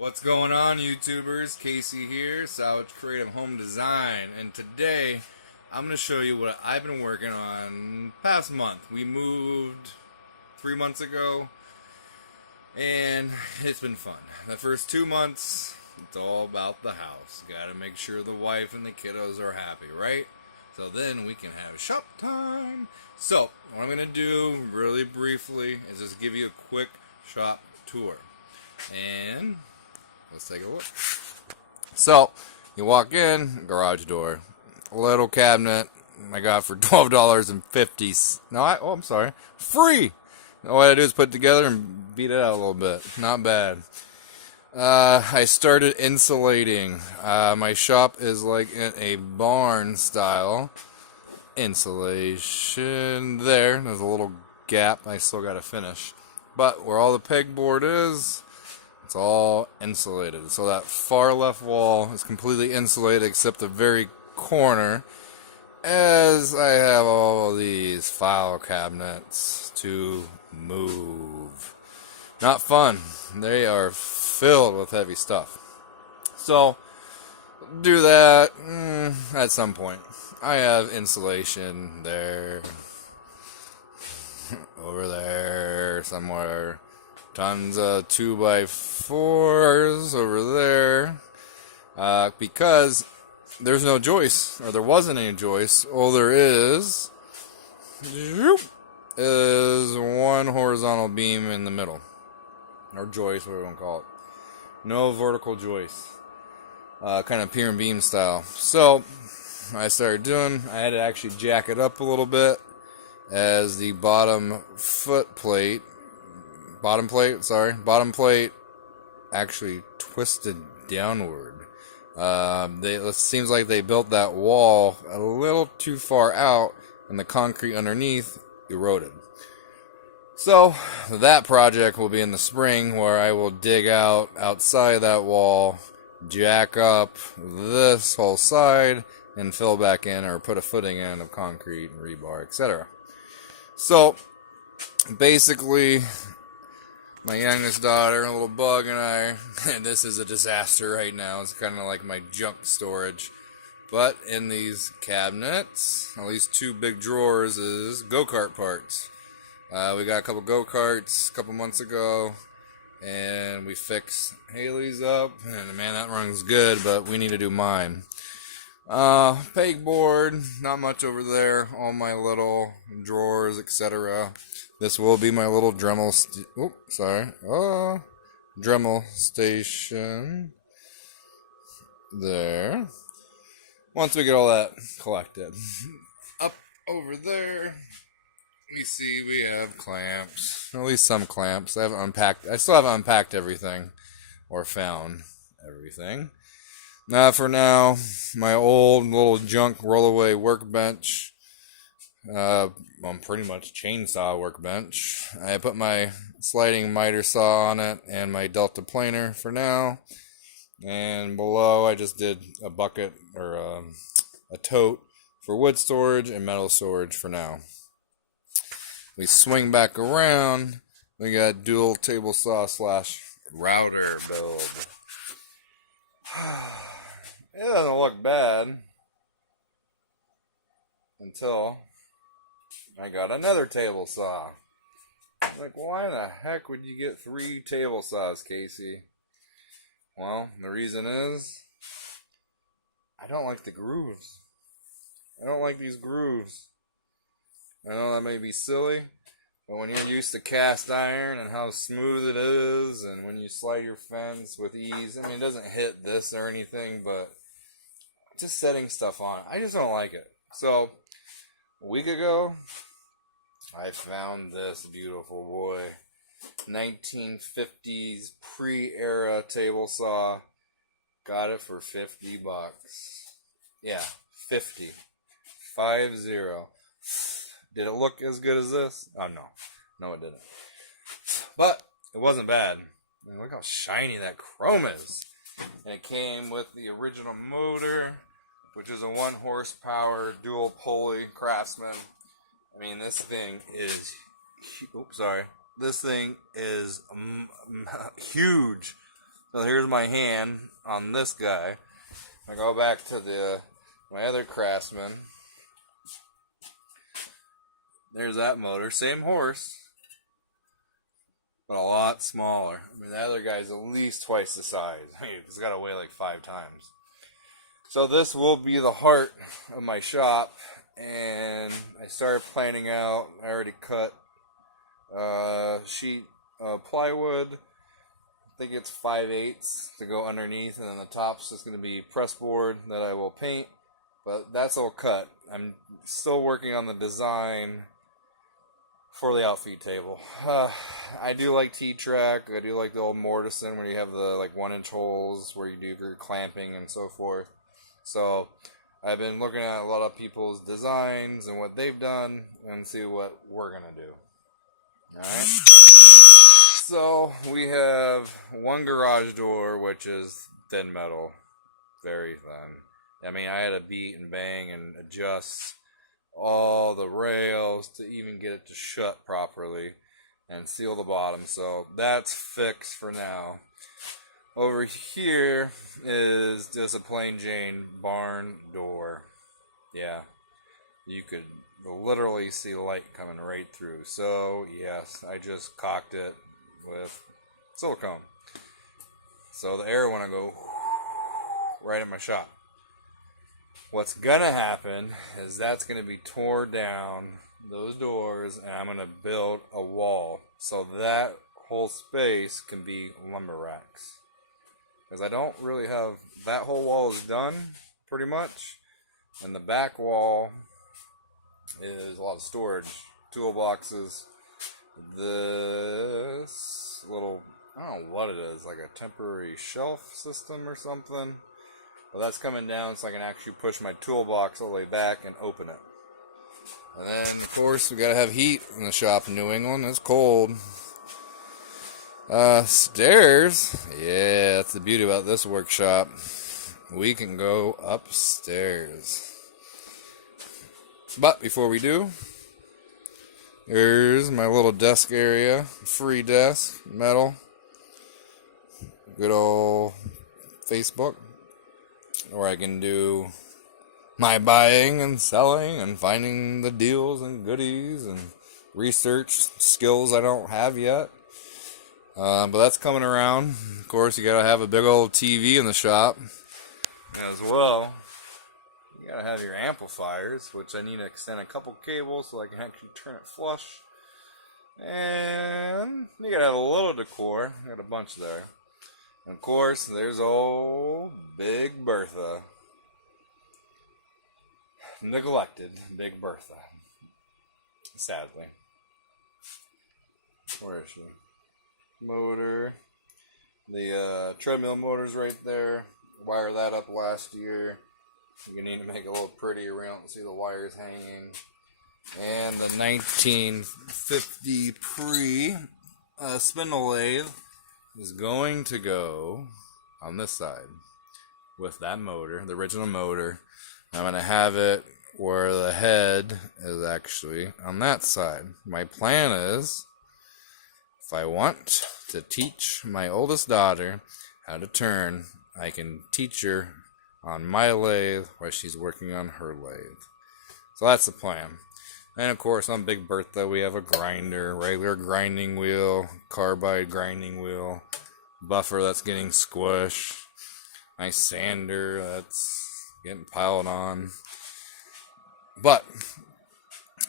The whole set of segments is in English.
What's going on, YouTubers? Casey here, Salvage Creative Home Design, and today I'm going to show you what I've been working on past month. We moved 3 months ago, and it's been fun. The first 2 months, it's all about the house. Got to make sure the wife and the kiddos are happy, right? So then we can have shop time. So what I'm going to do really briefly is just give you a quick shop tour. And let's take a look. So, you walk in, garage door, little cabinet I got for $12.50. No, I'm sorry, free. All I had to do is put it together and beat it out a little bit. Not bad. I started insulating. My shop is like in a barn style. Insulation there. There's a little gap I still got to finish. But where all the pegboard is, it's all insulated. So that far left wall is completely insulated except the very corner, as I have all these file cabinets to move. Not fun. They are filled with heavy stuff. So, do that at some point. I have insulation there, over there somewhere. Tons of 2x4s over there, because there's no joist, or there wasn't any joist. All there is one horizontal beam in the middle, or joist, whatever you want to call it. No vertical joist, kind of pier and beam style. So I started doing, I had to actually jack it up a little bit, as the bottom plate actually twisted downward. It seems like they built that wall a little too far out, and the concrete underneath eroded. So that project will be in the spring, where I will dig outside that wall, jack up this whole side, and fill back in, or put a footing in of concrete and rebar, etc. So basically, my youngest daughter, a little bug, and I, this is a disaster right now. It's kind of like my junk storage. But in these cabinets, at least 2 big drawers, is go-kart parts. We got a couple go-karts a couple months ago, and we fixed Haley's up. And man, that runs good, but we need to do mine. Pegboard, not much over there. All my little drawers, etc. This will be my little Dremel Dremel station there. Once we get all that collected. Up over there, we see we have clamps. At least some clamps. I still haven't unpacked everything, or found everything. For now, my old little junk rollaway workbench. Pretty much chainsaw workbench. I put my sliding miter saw on it and my Delta planer for now. And below, I just did a bucket, or a tote for wood storage and metal storage for now. We swing back around. We got dual table saw / router build. It doesn't look bad until I got another table saw. Like, why in the heck would you get 3 table saws, Casey? Well, the reason is, I don't like the grooves. I don't like these grooves. I know that may be silly, but when you're used to cast iron and how smooth it is, and when you slide your fence with ease, I mean, it doesn't hit this or anything, but just setting stuff on, I just don't like it. So, a week ago, I found this beautiful boy. 1950s pre-era table saw. Got it for $50. Yeah, 50. 50. Did it look as good as this? Oh, no. No, it didn't. But it wasn't bad. I mean, look how shiny that chrome is. And it came with the original motor, which is a 1 horsepower dual pulley Craftsman. I mean, this thing is, this thing is huge. So here's my hand on this guy. I go back to my other Craftsman. There's that motor, same horse, but a lot smaller. I mean, the other guy's at least twice the size. I mean, it's got to weigh like 5 times. So this will be the heart of my shop, and I started planning out. I already cut sheet plywood. I think it's 5/8 to go underneath, and then the top's just going to be press board that I will paint. But that's all cut. I'm still working on the design for the outfeed table. I do like T-track. I do like the old Mortison where you have the like 1-inch holes where you do your clamping and so forth. So I've been looking at a lot of people's designs and what they've done and see what we're gonna do. Alright. So we have one garage door which is thin metal. Very thin. I mean, I had to beat and bang and adjust all the rails to even get it to shut properly and seal the bottom. So that's fixed for now. Over here is just a plain Jane barn door. Yeah, you could literally see light coming right through. So yes, I just caulked it with silicone. So the air want to go right in my shop. What's gonna happen is that's gonna be tore down, those doors, and I'm gonna build a wall so that whole space can be lumber racks. Because I don't really have, that whole wall is done pretty much, and the back wall is a lot of storage, toolboxes, this little, I don't know what it is, like a temporary shelf system or something. Well, that's coming down so I can actually push my toolbox all the way back and open it. And then, of course, we gotta have heat in the shop in New England. It's cold. Stairs. Yeah, that's the beauty about this workshop. We can go upstairs. But before we do, here's my little desk area. Free desk, metal. Good old Facebook. Where I can do my buying and selling and finding the deals and goodies and research skills I don't have yet. But that's coming around. Of course, you gotta have a big old TV in the shop as well. You gotta have your amplifiers, which I need to extend a couple cables so I can actually turn it flush. And you gotta have a little decor. I got a bunch there. And of course, there's old Big Bertha. Neglected Big Bertha. Sadly. Where is she? Motor. The treadmill motor's right there. Wire that up last year. You need to make it a little prettier. We don't see the wires hanging. And the 1950 pre spindle lathe is going to go on this side with that motor, the original motor. I'm going to have it where the head is actually on that side. My plan is, if I want to teach my oldest daughter how to turn, I can teach her on my lathe while she's working on her lathe. So that's the plan. And of course, on Big Bertha, we have a grinder, regular grinding wheel, carbide grinding wheel, buffer that's getting squished, nice sander that's getting piled on. But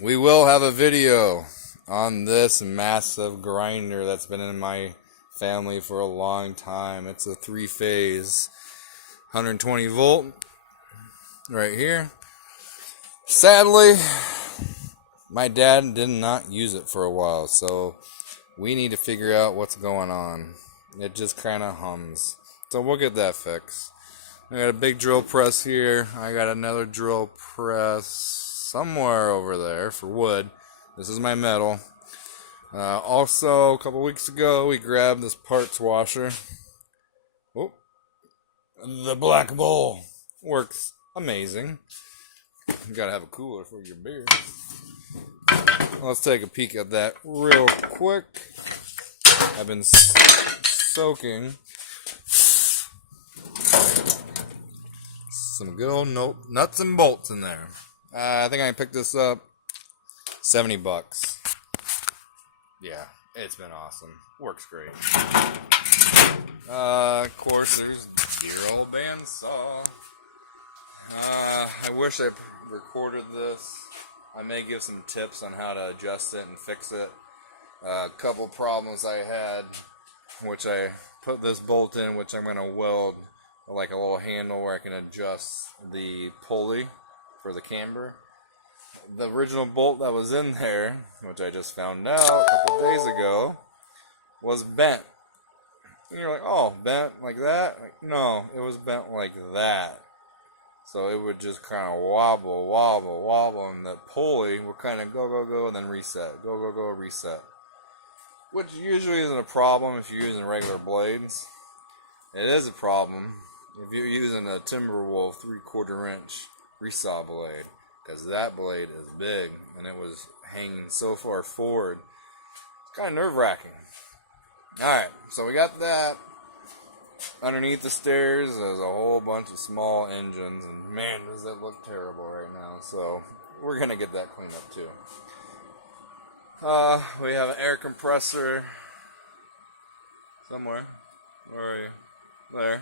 we will have a video on this massive grinder that's been in my family for a long time. It's a 3-phase, 120 volt, right here. Sadly, my dad did not use it for a while, so we need to figure out what's going on. It just kind of hums. So we'll get that fixed. I got a big drill press here. I got another drill press somewhere over there for wood. This is my metal. Also, a couple weeks ago, we grabbed this parts washer. Oh, the Black Bull works amazing. You gotta have a cooler for your beer. Let's take a peek at that real quick. I've been soaking some good old nuts and bolts in there. I think I picked this up $70. Yeah, it's been awesome. Works great. Of course, there's dear old bandsaw. I wish I recorded this. I may give some tips on how to adjust it and fix it. A couple problems I had, which I put this bolt in, which I'm going to weld like a little handle where I can adjust the pulley for the camber. The original bolt that was in there, which I just found out a couple days ago, was bent. And you're like, oh, bent like that? Like, no, it was bent like that. So it would just kind of wobble, and the pulley would kind of go, and then reset. Go, reset. Which usually isn't a problem if you're using regular blades. It is a problem if you're using a Timberwolf 3/4 inch resaw blade, because that blade is big, and it was hanging so far forward. It's kind of nerve-wracking. Alright, so we got that. Underneath the stairs, there's a whole bunch of small engines, and man, does it look terrible right now. So we're gonna get that cleaned up too. We have an air compressor somewhere. Where are you? There.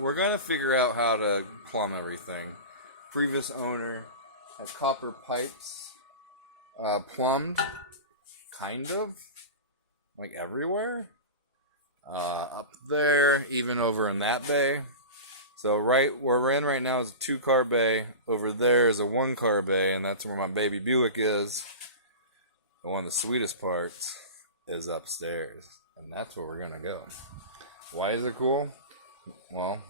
We're gonna figure out how to plumb everything. Previous owner had copper pipes plumbed, kind of, like everywhere. Up there, even over in that bay. So right where we're in right now is a 2-car bay. Over there is a 1-car bay, and that's where my baby Buick is. And one of the sweetest parts is upstairs, and that's where we're gonna go. Why is it cool? Well,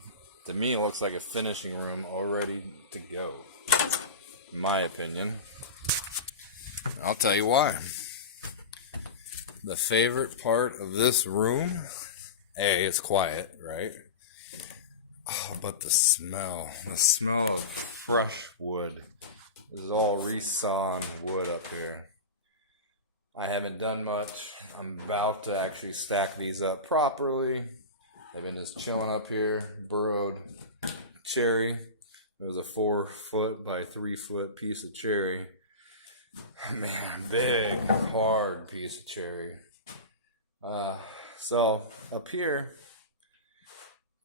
to me it looks like a finishing room all ready to go, in my opinion. I'll tell you why. The favorite part of this room, it's quiet, right? Oh, but the smell of fresh wood. This is all resawn wood up here. I haven't done much. I'm about to actually stack these up properly. They've been just chilling up here. Burrowed cherry. It was a 4-foot by 3-foot piece of cherry. Man, big, hard piece of cherry. So up here,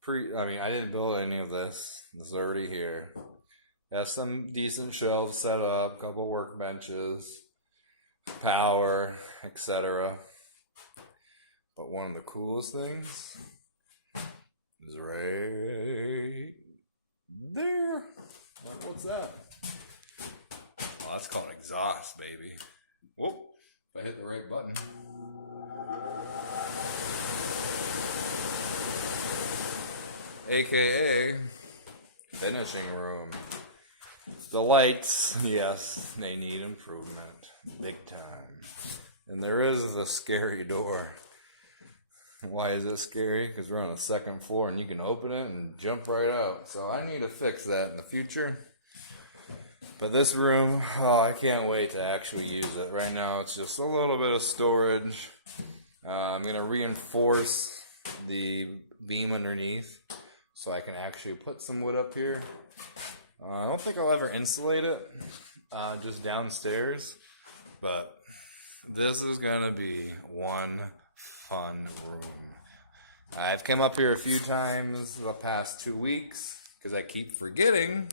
I didn't build any of this. This is already here. Got some decent shelves set up, couple workbenches, power, etc. But one of the coolest things is right there. What's that? Oh, that's called exhaust, baby. Whoop, if I hit the right button. AKA finishing room. The lights, yes, they need improvement. Big time. And there is the scary door. Why is it scary? Because we're on the 2nd floor and you can open it and jump right out. So I need to fix that in the future. But this room, I can't wait to actually use it. Right now it's just a little bit of storage. I'm going to reinforce the beam underneath so I can actually put some wood up here. I don't think I'll ever insulate it, just downstairs. But this is going to be one fun room. I've come up here a few times the past 2 weeks because I keep forgetting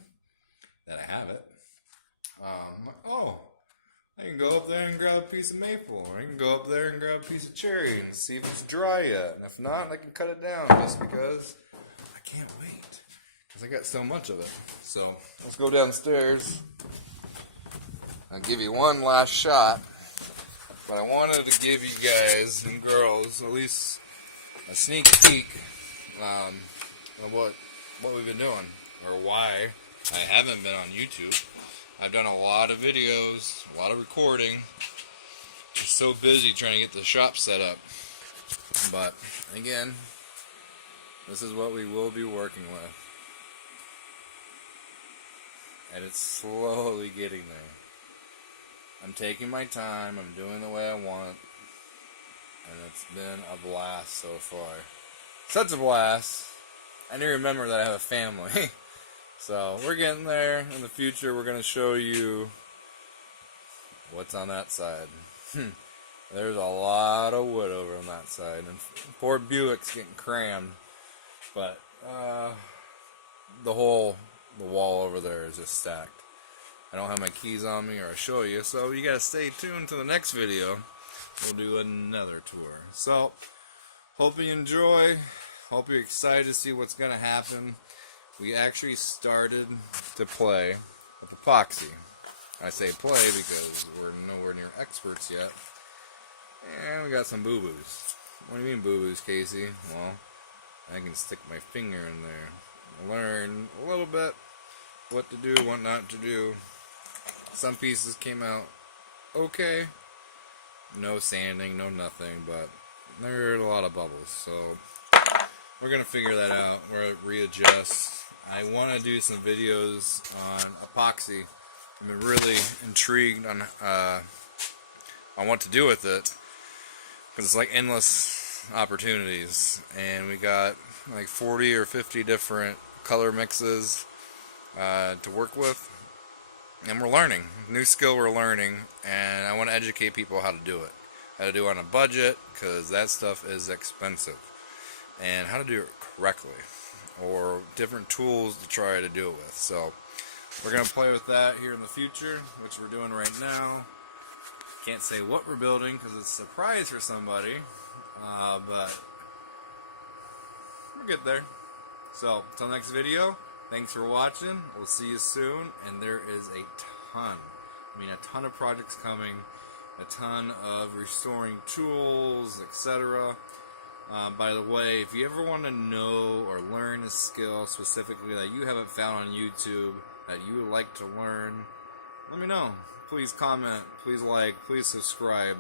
that I have it. I can go up there and grab a piece of maple, or I can go up there and grab a piece of cherry and see if it's dry yet. And if not, I can cut it down just because I can't wait because I got so much of it. So let's go downstairs. I'll give you one last shot, but I wanted to give you guys and girls at least a sneak peek of what we've been doing, or why I haven't been on YouTube. I've done a lot of videos, a lot of recording. Just so busy trying to get the shop set up. But again, this is what we will be working with. And it's slowly getting there. I'm taking my time, I'm doing the way I want. And it's been a blast so far. Such a blast I need to remember that I have a family. So we're getting there. In the future, we're going to show you what's on that side. There's a lot of wood over on that side, and poor Buick's getting crammed. But the wall over there is just stacked. I don't have my keys on me, or I'll show you. So you gotta stay tuned to the next video. We'll do another tour. So hope you enjoy. Hope you're excited to see what's gonna happen. We actually started to play with epoxy. I say play because we're nowhere near experts yet. And we got some boo-boos. What do you mean boo-boos, Casey? Well, I can stick my finger in there. Learn a little bit what to do, what not to do. Some pieces came out okay. No sanding, no nothing, but there are a lot of bubbles. So we're going to figure that out. We're going to readjust. I want to do some videos on epoxy. I've been really intrigued on what to do with it, because it's like endless opportunities, and we got like 40 or 50 different color mixes to work with, and we're learning. New skill we're learning, and I want to educate people how to do it. How to do it on a budget, because that stuff is expensive, and how to do it correctly, or different tools to try to do it with. So we're going to play with that here in the future, which we're doing right now. Can't say what we're building because it's a surprise for somebody, but we'll get there. So, until next video, thanks for watching. We'll see you soon, and there is a ton of projects coming, a ton of restoring tools, etc. By the way, if you ever want to know or learn a skill specifically that you haven't found on YouTube that you would like to learn, let me know. Please comment, please like, please subscribe.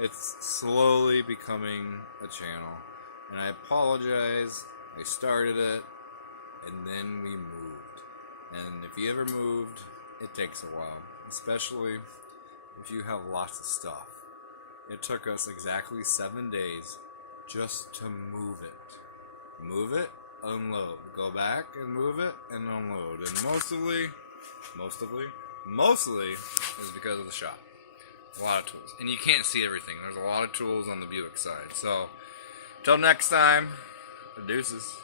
It's slowly becoming a channel. And I apologize, I started it, and then we moved. And if you ever moved, it takes a while. Especially if you have lots of stuff. It took us exactly 7 days just to move it. Move it, unload. Go back and move it and unload. And mostly is because of the shop. A lot of tools. And you can't see everything. There's a lot of tools on the Buick side. So, till next time, deuces.